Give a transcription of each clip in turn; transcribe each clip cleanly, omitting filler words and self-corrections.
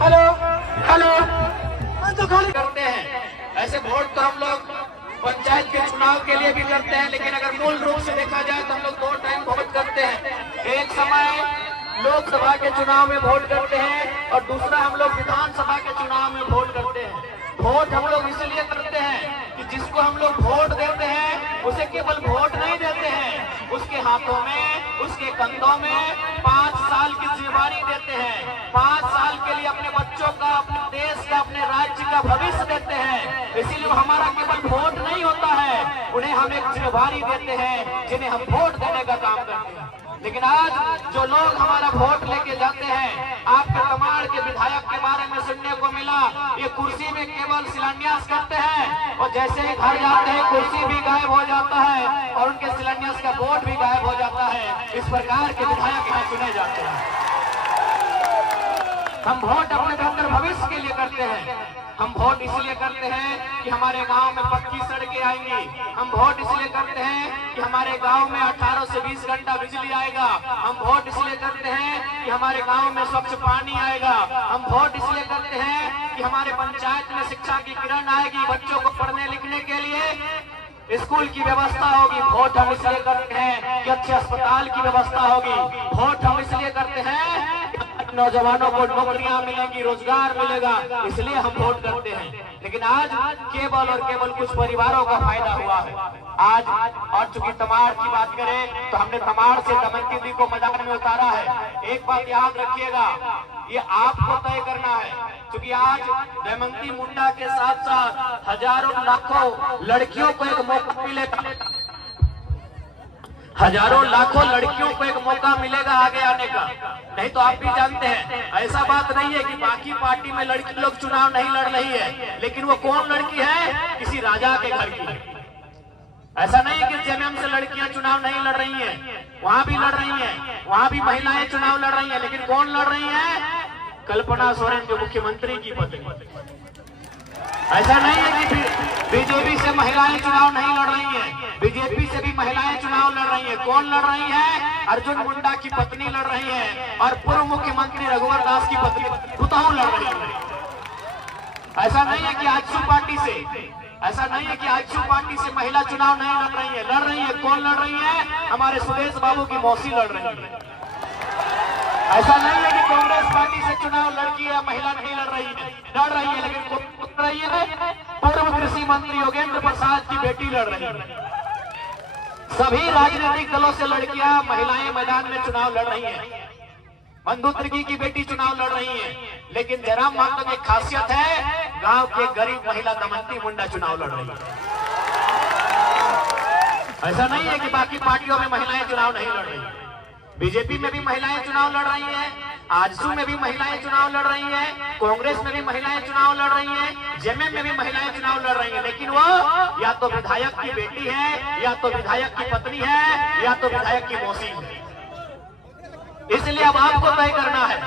Hello hello तो खाली करते हैं। ऐसे वोट तो हम लोग पंचायत के चुनाव के लिए भी करते हैं, लेकिन अगर मूल रूप से देखा जाए तो हम लोग 2 टाइम वोट करते हैं। एक समय लोकसभा के चुनाव में वोट करते हैं और दूसरा हम लोग विधानसभा के चुनाव में वोट करते हैं। वोट हम लोग इसलिए करते हैं कि जिसको हम लोग वोट देते हैं उसे केवल वोट नहीं देते हैं, उसके हाथों में, उसके कंधों में 5 साल की जिम्मेदारी देते हैं। 5 साल के लिए अपने बच्चों का, अपने देश का, अपने राज्य का भविष्य देते हैं। इसीलिए हमारा केवल वोट नहीं होता है, उन्हें हम एक जिम्मेदारी देते हैं जिन्हें हम वोट देने का काम करते हैं। लेकिन आज जो लोग हमारा वोट लेके जाते हैं, आपके तमाड़ के विधायक के बारे में सुनने को मिला, ये कुर्सी में केवल शिलान्यास करते हैं और जैसे ही घर जाते हैं कुर्सी भी गायब हो जाता है और उनके शिलान्यास का वोट भी गायब हो जाता है। इस प्रकार के विधायक यहाँ चुने जाते हैं। हम वोट अपने बेहतर भविष्य के लिए करते हैं। हम वोट इसलिए करते हैं कि हमारे गांव में पक्की सड़कें आएंगी। हम वोट इसलिए करते हैं कि हमारे गांव में 18 से 20 घंटा बिजली आएगा। हम वोट इसलिए करते हैं कि हमारे गांव में स्वच्छ पानी आएगा। हम वोट इसलिए करते हैं कि हमारे पंचायत में शिक्षा की किरण आएगी, बच्चों को पढ़ने लिखने के लिए स्कूल की व्यवस्था होगी। वोट हम इसलिए करते हैं कि अच्छे अस्पताल की व्यवस्था होगी। वोट हम इसलिए करते हैं नौजवानों को नौकरियां मिलेंगी, रोजगार मिलेगा, इसलिए हम वोट करते हैं। लेकिन आज केवल और केवल कुछ परिवारों का फायदा हुआ है। आज और चूंकि तमाड़ की बात करें तो हमने तमाड़ से दमयंती दी को मैदान में उतारा है। एक बात याद रखिएगा, ये आपको तय करना है, क्योंकि आज दमयंती मुंडा के साथ साथ हजारों लाखों लड़कियों को एक मौका मिलेगा। हजारों लाखों लड़कियों को एक मौका मिलेगा आगे आने का। नहीं तो आप भी जानते हैं, ऐसा बात नहीं है कि बाकी पार्टी में लड़की लोग चुनाव नहीं लड़ रही है, लेकिन वो कौन लड़की है? किसी राजा के घर की। ऐसा नहीं कि जेएमएम से लड़कियां चुनाव नहीं लड़ रही हैं, वहां भी लड़ रही हैं, वहां भी महिलाएं चुनाव लड़ रही हैं, लेकिन कौन लड़ रही है? कल्पना सोरेन जो मुख्यमंत्री की पत्नी। ऐसा नहीं है कि बीजेपी से महिलाएं चुनाव नहीं लड़ रही हैं, बीजेपी से भी महिलाएं चुनाव लड़ रही हैं। कौन लड़ रही है? अर्जुन मुंडा की पत्नी लड़ रही है और पूर्व मुख्यमंत्री रघुवर दास की पत्नी पुतहू लड़ रही है। ऐसा नहीं है कि आजसू पार्टी से, ऐसा नहीं है कि आजसू पार्टी से महिला चुनाव नहीं लड़ रही है, लड़ रही है। कौन लड़ रही है? हमारे सुदेश बाबू की मौसी लड़ रही है। ऐसा नहीं है कि कांग्रेस पार्टी से चुनाव लड़की या महिला नहीं लड़ रही है, लड़ रही है, लेकिन लड़ रही है पूर्व कृषि मंत्री योगेंद्र प्रसाद की बेटी लड़ रही है। सभी राजनीतिक दलों से लड़कियां, महिलाएं मैदान में चुनाव लड़ रही हैं। बंधु तिर्की की बेटी चुनाव लड़ रही है, लेकिन जयराम महतो की खासियत है, गांव के गरीब महिला दमयंती मुंडा चुनाव लड़ रही है। ऐसा नहीं है कि बाकी पार्टियों में महिलाएं चुनाव नहीं लड़ रही। बीजेपी में भी महिलाएं चुनाव लड़ रही हैं, आजसू में भी महिलाएं चुनाव लड़ रही हैं, कांग्रेस में भी महिलाएं चुनाव लड़ रही हैं, जेएमएम में भी महिलाएं चुनाव लड़ रही हैं, लेकिन वो या तो विधायक की बेटी है, या तो विधायक की पत्नी है, या तो विधायक की मौसी है। इसलिए अब आपको तय करना है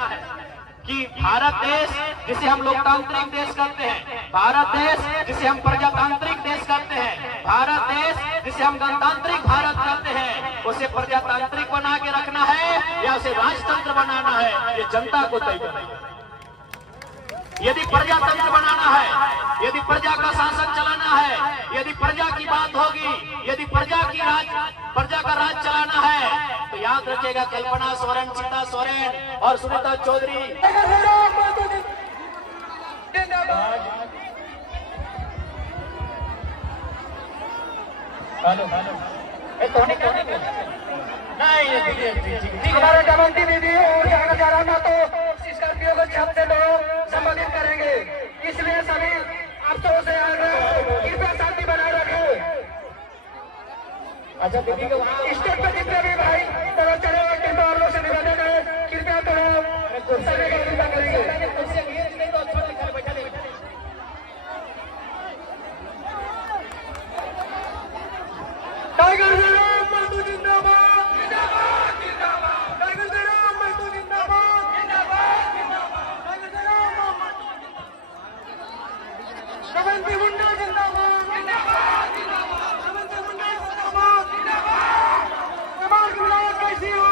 कि भारत देश जिसे हम लोकतांत्रिक देश कहते हैं, भारत देश जिसे हम प्रजातांत्रिक देश कहते हैं, भारत देश जिसे हम गणतांत्रिक भारत कहते हैं, उसे प्रजातांत्रिक बना के रखना है या उसे राजतंत्र बनाना है, ये जनता को तय करना है। यदि प्रजातंत्र बनाना है, यदि प्रजा का शासन चलाना है, यदि प्रजा की बात होगी, यदि प्रजा का राज चलाना है, तो याद रखिएगा कल्पना सोरेन, चिता सोरेन और सुनीता चौधरी। हेलो हेलो, हमारे जमंती दीदी और जाना जा रहा था तो स्कॉर्पियो को छत से लोग संबोधित करेंगे, इसलिए सभी अफसरों से कृपया शांति बनाए रखें। अच्छा दीदी के स्टेज पे जितने भी भाई चलो चले कृपया और लोग से निवेदन है, कृपया करो सभी का कृपा करेंगे। टाइगर जयराम मजदूर जिंदाबाद जिंदाबाद जिंदाबाद, टाइगर जयराम मजदूर जिंदाबाद जिंदाबाद जिंदाबाद, टाइगर जयराम जमंती मुंडा जिंदाबाद जिंदाबाद जिंदाबाद, जमंती मुंडा जिंदाबाद जिंदाबाद। समाज की विधायक कैसी हो,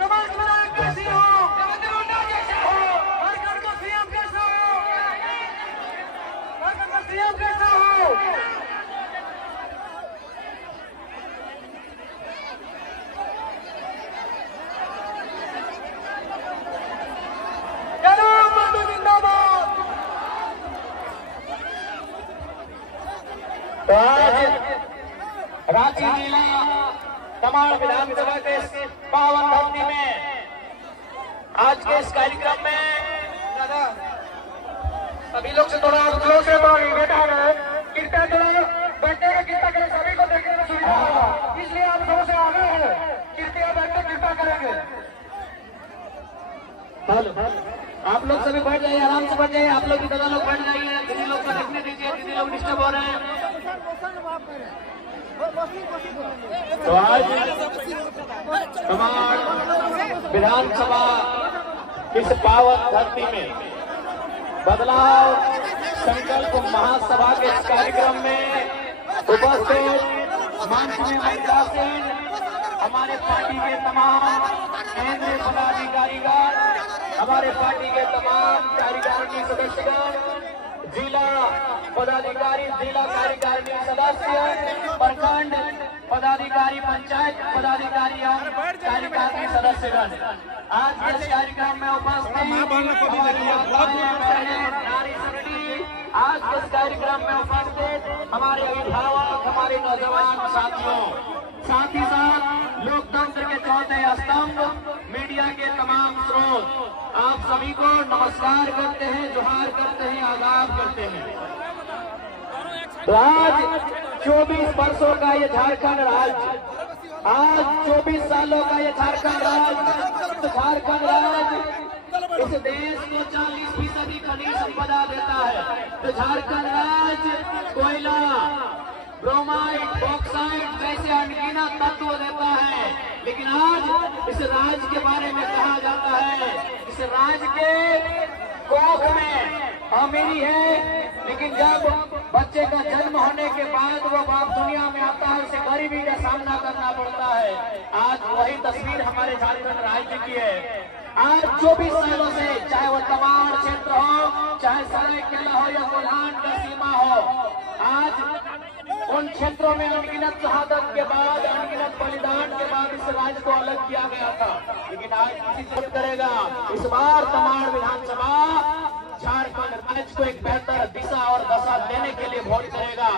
समाज की विधायक कैसी हो, जमंती मुंडा जैसे हो, झारखंड का सीएम कैसा हो, झारखंड का सीएम कैसा हो। तो आज रांची जिला तमाड़ विधानसभा के पावन धरती में आज के इस कार्यक्रम में सभी लोग से थोड़ा जोर से बेटा है, कृपया थोड़ा बैठने का कृपा करें, सभी को देखने में सुविधा होगा, इसलिए आप सबसे आगे हैं, कृपया बैठने कृपा करेंगे। हेलो आप लोग सभी बैठ जाइए, आराम से बैठ जाइए, आप लोग भी दादा लोग बैठ जाइए, दीदी लोग को देखने दीजिए, दीदी लोग डिस्टर्ब हो रहे हैं। तो आज तमाड़ विधानसभा इस पावन धरती में बदलाव संकल्प महासभा के इस कार्यक्रम में उपस्थित मंच में महिलासीन हमारे पार्टी के तमाम केंद्रीय पदाधिकारीगण, हमारे पार्टी के तमाम कार्यकारिणी सदस्यगण, जिला पदाधिकारी, जिला कार्यकारिणी सदस्य, प्रखंड पदाधिकारी, पंचायत पदाधिकारी और कार्यकारिणी सदस्यगण, आज के इस कार्यक्रम में उपस्थित नारी शक्ति, आज के इस कार्यक्रम में उपस्थित हमारे अभिभावक, हमारे नौजवान साथियों, साथ ही साथ लोकतंत्र के चौथे स्तंभ मीडिया के तमाम स्रोत, आप सभी को नमस्कार करते हैं, जोहार करते हैं, आदाब करते हैं। तो आज 24 वर्षों का ये झारखंड राज्य, आज 24 सालों का ये झारखंड राज्य, तो झारखंड राज्य इस देश को 40% खनिज संपदा देता है। तो झारखंड राज्य कोयला, ब्रोमाइट, बॉक्साइट जैसे अनगिनत तत्व देता है, लेकिन आज इस राज्य के बारे में कहा जाता है, इस राज्य के कोख में अमीरी है, लेकिन जब बच्चे का जन्म होने के बाद वो बाप दुनिया में आता है, उसे गरीबी का सामना करना पड़ता है। आज वही तस्वीर हमारे झारखंड राज्य की है। आज 24 सालों से, चाहे वो तमाड़ क्षेत्र हो, चाहे सरायकेला हो या कोल्हान का सीमा हो, आज उन क्षेत्रों में अनगिनत शहादत के बाद, अनगिनत बलिदान के बाद इस राज्य को अलग किया गया था, लेकिन आज किसी वोट करेगा। इस बार तमाड़ विधानसभा झारखंड राज्य को एक बेहतर दिशा और दशा देने के लिए वोट करेगा।